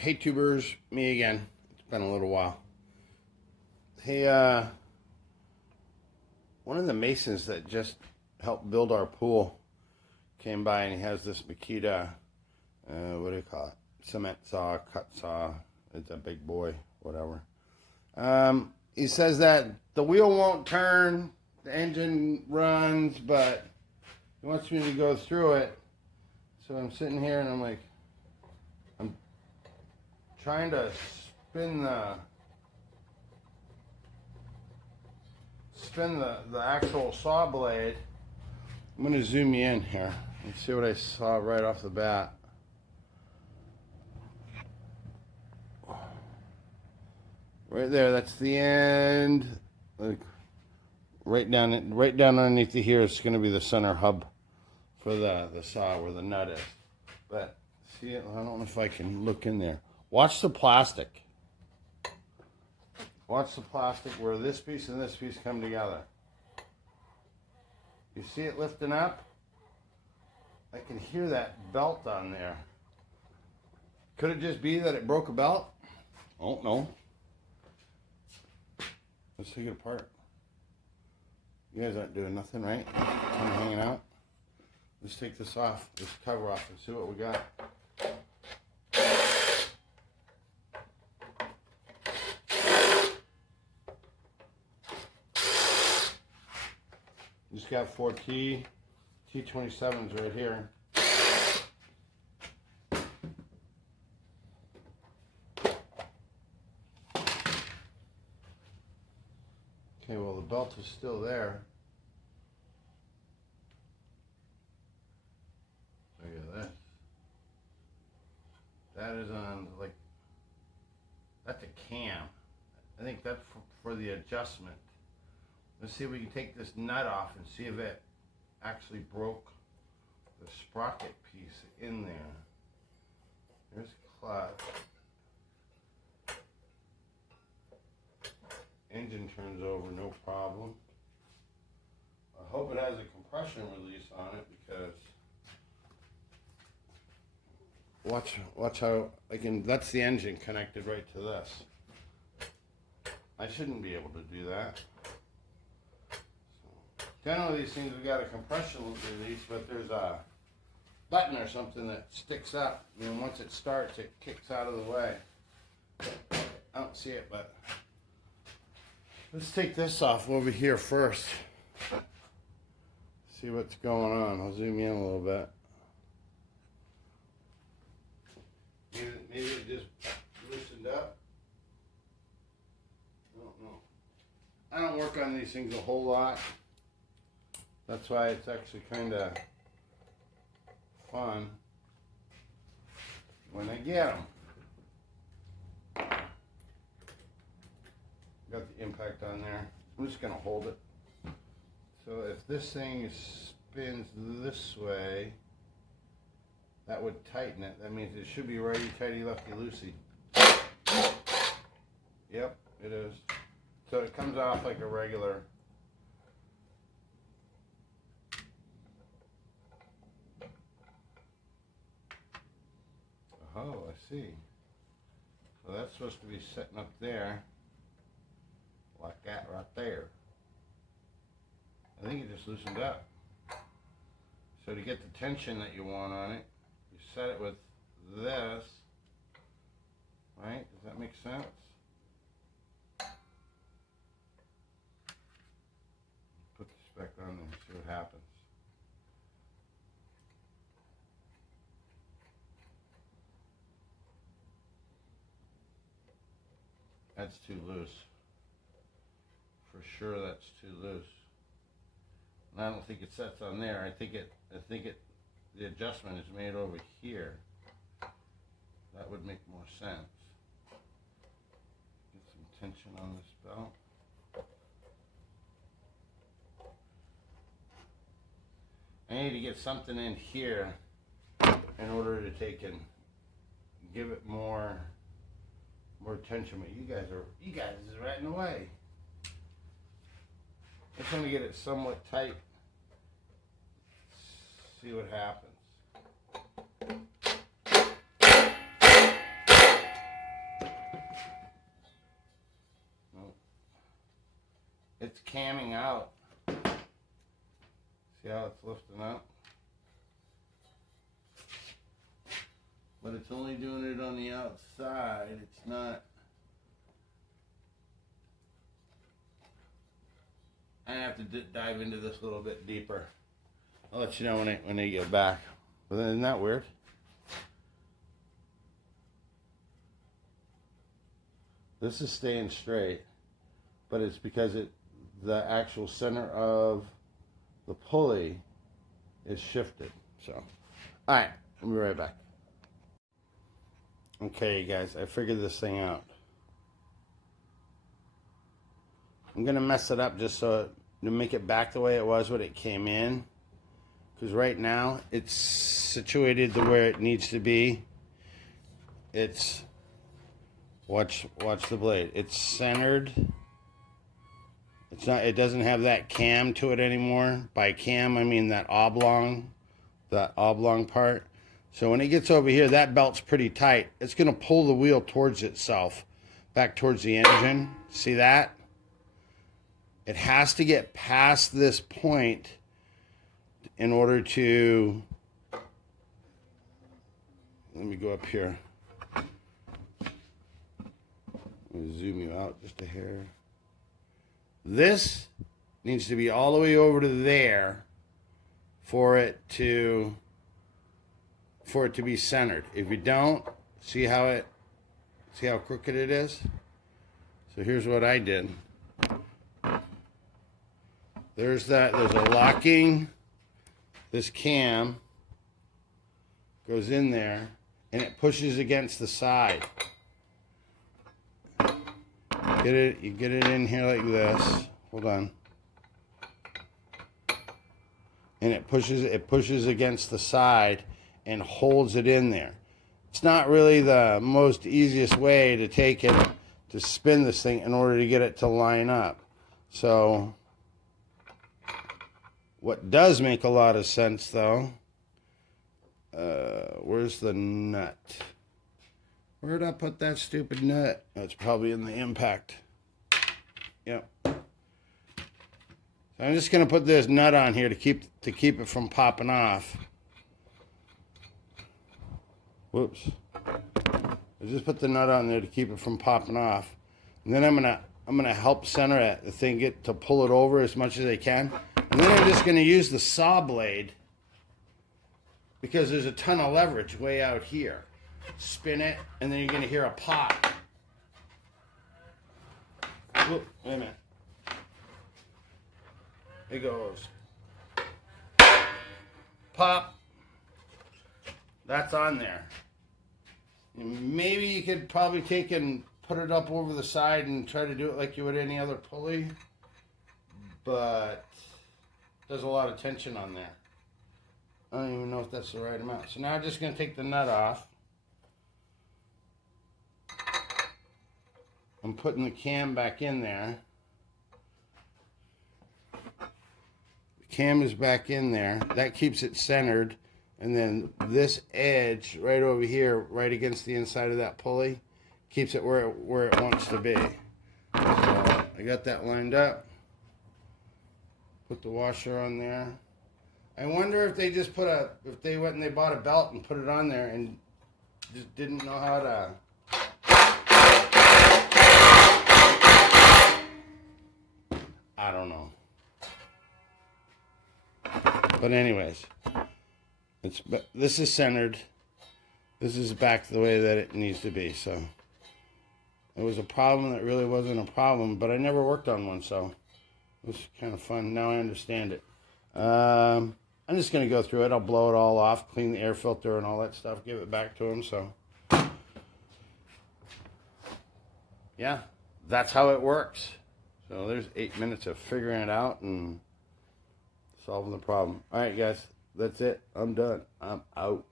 Hey tubers, me again. It's been a little while. Hey, one of the masons that just helped build our pool came by and he has this Makita, what do you call it? Cement saw, cut saw. It's a big boy, whatever. He says that the wheel won't turn, the engine runs, but he wants me to go through it. So I'm sitting here and I'm like, I'm trying to spin the actual saw blade. I'm going to zoom you in here and see what I saw right off the bat. Right there, that's the end. Like right down underneath the here is going to be the center hub for the saw where the nut is. But see, I don't know if I can look in there. Watch the plastic. Watch the plastic where this piece and this piece come together. You see it lifting up? I can hear that belt on there. Could it just be that it broke a belt? Oh, no. Let's take it apart. You guys aren't doing nothing, right? Kind of hanging out. Let's take this off, this cover off, and see what we got. Just got 4 T27s right here. Okay, well the belt is still there. Look at this. That is on, like, that's a cam. I think that's for the adjustment. Let's see if we can take this nut off and see if it actually broke the sprocket piece in there. There's clutch. Engine turns over, no problem. I hope it has a compression release on it because watch how I can. That's the engine connected right to this. I shouldn't be able to do that. Generally, these things have got a compression release, but there's a button or something that sticks up, and once it starts, it kicks out of the way. I don't see it, but let's take this off over here first. See what's going on. I'll zoom in a little bit. Maybe it just loosened up. I don't know. I don't work on these things a whole lot. That's why it's actually kind of fun when I get them. Got the impact on there. I'm just going to hold it. So if this thing spins this way, that would tighten it. That means it should be righty tighty lefty loosey. Yep, it is. So it comes off like a regular. Oh, I see. So that's supposed to be sitting up there, like that right there. I think it just loosened up. So to get the tension that you want on it, you set it with this, right? Does that make sense? Put this back on there and see what happens. That's too loose. For sure that's too loose. And I don't think it sets on there. I think the adjustment is made over here. That would make more sense. Get some tension on this belt. I need to get something in here in order to take and give it more tension, but you guys is right in the way. I'm trying to get it somewhat tight. See what happens. it's camming out. See how it's lifting up? But it's only doing it on the outside. It's not. I have to dive into this a little bit deeper. I'll let you know when I get back. But then, isn't that weird? This is staying straight, but it's because the actual center of the pulley is shifted. So, all right, I'll be right back. Okay, guys, I figured this thing out. I'm gonna mess it up just so to make it back the way it was when it came in, because right now it's situated to where it needs to be. It's watch the blade. It's centered. It's not. It doesn't have that cam to it anymore. By cam, I mean that oblong part. So when it gets over here, that belt's pretty tight. It's gonna pull the wheel towards itself, back towards the engine. See that? It has to get past this point in order to, let me go up here. Let me zoom you out just a hair. This needs to be all the way over to there for it to be centered. If you don't, see how crooked it is? So here's what I did. There's a locking, this cam goes in there and it pushes against the side. You get it in here like this. Hold on. And it pushes against the side and holds it in there. It's not really the most easiest way to take it to spin this thing in order to get it to line up. So what does make a lot of sense though, where's the nut? Where'd I put that stupid nut? It's probably in the impact. Yep. So I'm just gonna put this nut on here to keep it from popping off. Whoops. I just put the nut on there to keep it from popping off. And then I'm gonna help center it, the thing get to pull it over as much as I can. And then I'm just gonna use the saw blade because there's a ton of leverage way out here. Spin it, and then you're gonna hear a pop. Whoop, wait a minute. It goes. Pop. That's on there. Maybe you could probably take and put it up over the side and try to do it like you would any other pulley. But there's a lot of tension on there. I don't even know if that's the right amount. So now I'm just going to take the nut off. I'm putting the cam back in there. The cam is back in there. That keeps it centered. And then this edge right over here, right against the inside of that pulley, keeps it where it wants to be. So I got that lined up. Put the washer on there. I wonder if they just if they went and they bought a belt and put it on there and just didn't know how to. I don't know. But anyways, this is centered. This is back the way that it needs to be. So it was a problem that really wasn't a problem, but I never worked on one, so it was kind of fun. Now I understand it. I'm just going to go through it. I'll blow it all off, clean the air filter and all that stuff, give it back to him. So yeah, that's how it works. So there's 8 minutes of figuring it out and solving the problem. All right, guys, that's it. I'm done. I'm out.